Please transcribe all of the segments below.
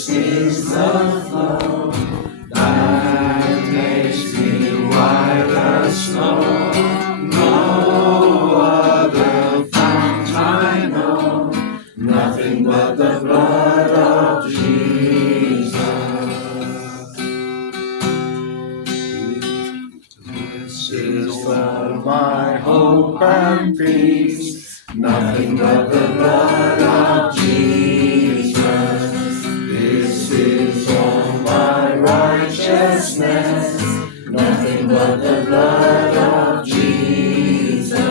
precious is the flow that makes me white as snow. No other fount I know, nothing but the blood of Jesus. This is for my hope and peace, nothing but the blood of Jesus. This is for my righteousness, nothing but the blood of Jesus.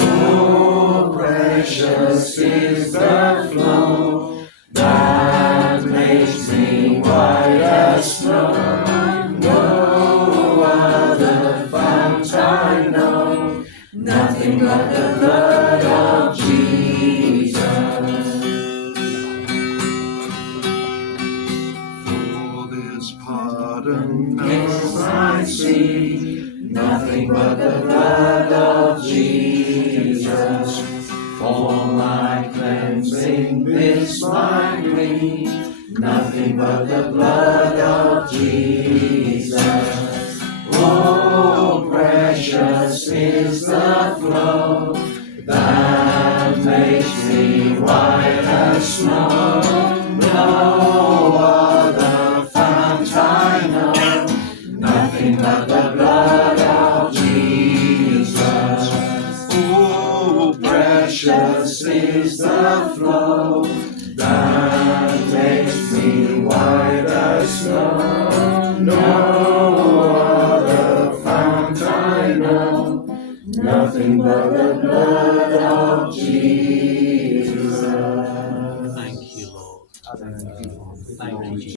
Oh, precious is the flow that makes me white as snow. No other fount I know, nothing but the blood of Jesus. For this pardon as I see, nothing but the blood of Jesus. For my cleansing this my plea, nothing but the blood of Jesus. Oh, precious is the flow that makes me white as snow. No other fount I know, nothing but the blood of Jesus. Oh, precious is the flow that makes me white as snow. No other fount I know, nothing but the blood of Jesus. Thank you, Lord. Thank you, Lord. Thank you, Jesus.